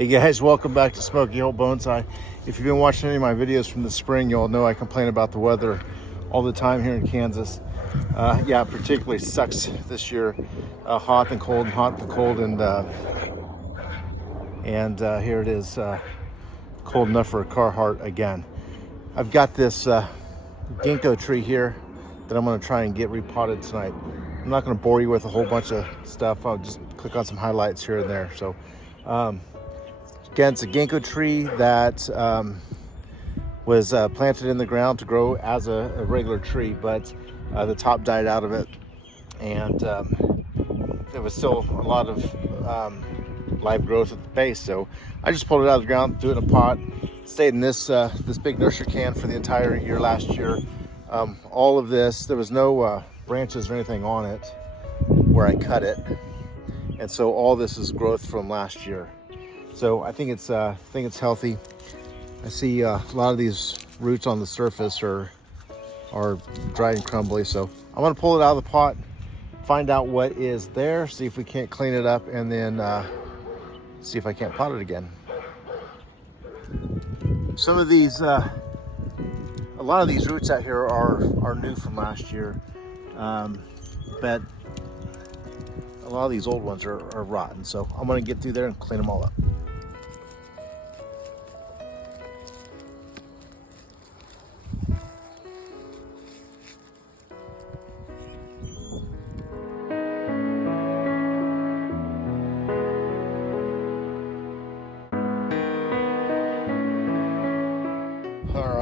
Hey guys, welcome back to Smoky Bonsai. If you've been watching any of my videos from the spring, you'll know I complain about the weather all the time here in Kansas. Yeah, it particularly sucks this year. Hot and cold and hot and cold, and here it is, cold enough for a Carhartt again. I've got this ginkgo tree here that I'm going to try and get repotted tonight. I'm not going to bore you with a whole bunch of stuff. I'll just click on some highlights here and there. So again, it's a ginkgo tree that was planted in the ground to grow as a regular tree, but the top died out of it, and there was still a lot of live growth at the base. So I just pulled it out of the ground, threw it in a pot, stayed in this this big nursery can for the entire year last year. All of this, there was no branches or anything on it where I cut it, and so all this is growth from last year. So I think it's healthy. I see a lot of these roots on the surface are dry and crumbly. So I'm gonna pull it out of the pot, find out what is there, see if we can't clean it up, and then see if I can't pot it again. Some of these, a lot of these roots out here are new from last year, but a lot of these old ones are rotten. So I'm gonna get through there and clean them all up.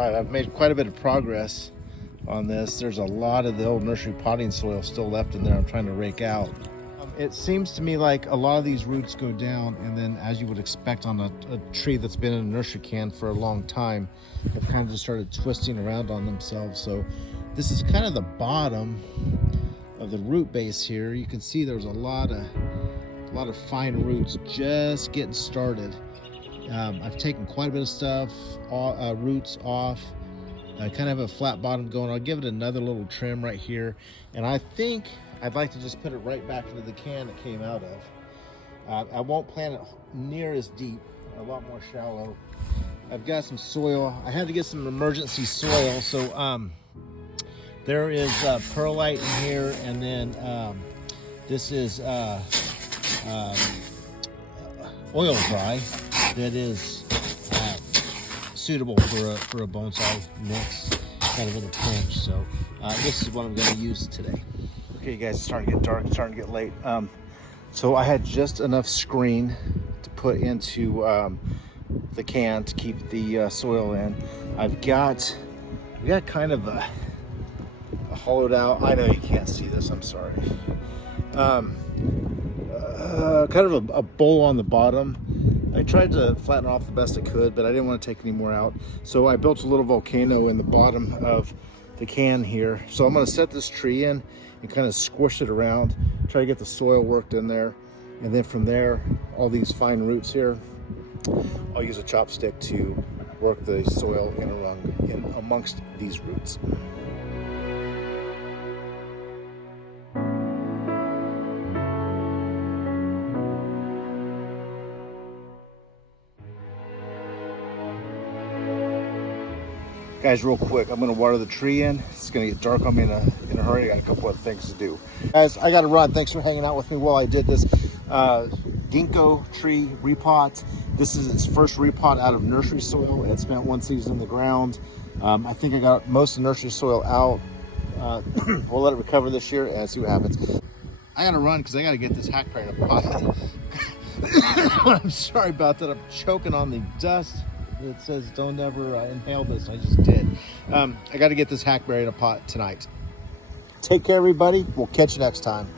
I've made quite a bit of progress on this. There's a lot of the old nursery potting soil still left in there I'm trying to rake out. It seems to me like a lot of these roots go down, and then, as you would expect on a tree that's been in a nursery can for a long time, they've kind of just started twisting around on themselves. So this is kind of the bottom of the root base here. You can see there's a lot of fine roots just getting started. I've taken quite a bit of stuff, roots off. I kind of have a flat bottom going. I'll give it another little trim right here. And I think I'd like to just put it right back into the can it came out of. I won't plant it near as deep, a lot more shallow. I've got some soil. I had to get some emergency soil. So there is perlite in here, and then this is oil dry that is suitable for a bonsai mix, kind of in a pinch. So this is what I'm going to use today. Okay, guys, it's starting to get dark. It's starting to get late. So I had just enough screen to put into the can to keep the soil in. We got kind of a hollowed out. I know you can't see this. I'm sorry. Kind of a bowl on the bottom. I tried to flatten off the best I could, but I didn't want to take any more out. So I built a little volcano in the bottom of the can here. So I'm going to set this tree in and kind of squish it around, try to get the soil worked in there. And then from there, all these fine roots here, I'll use a chopstick to work the soil in amongst these roots. Guys, real quick, I'm going to water the tree in. It's going to get dark on me in a hurry. I got a couple other things to do. Guys, I got to run. Thanks for hanging out with me while I did this ginkgo tree repot. This is its first repot out of nursery soil. It spent one season in the ground. I think I got most of the nursery soil out. We'll let it recover this year and see what happens. I got to run because I got to get this hackberry in a pot. I'm sorry about that. I'm choking on the dust. It says don't ever inhale this. I just did. I got to get this hackberry in a pot tonight. Take care, everybody. We'll catch you next time.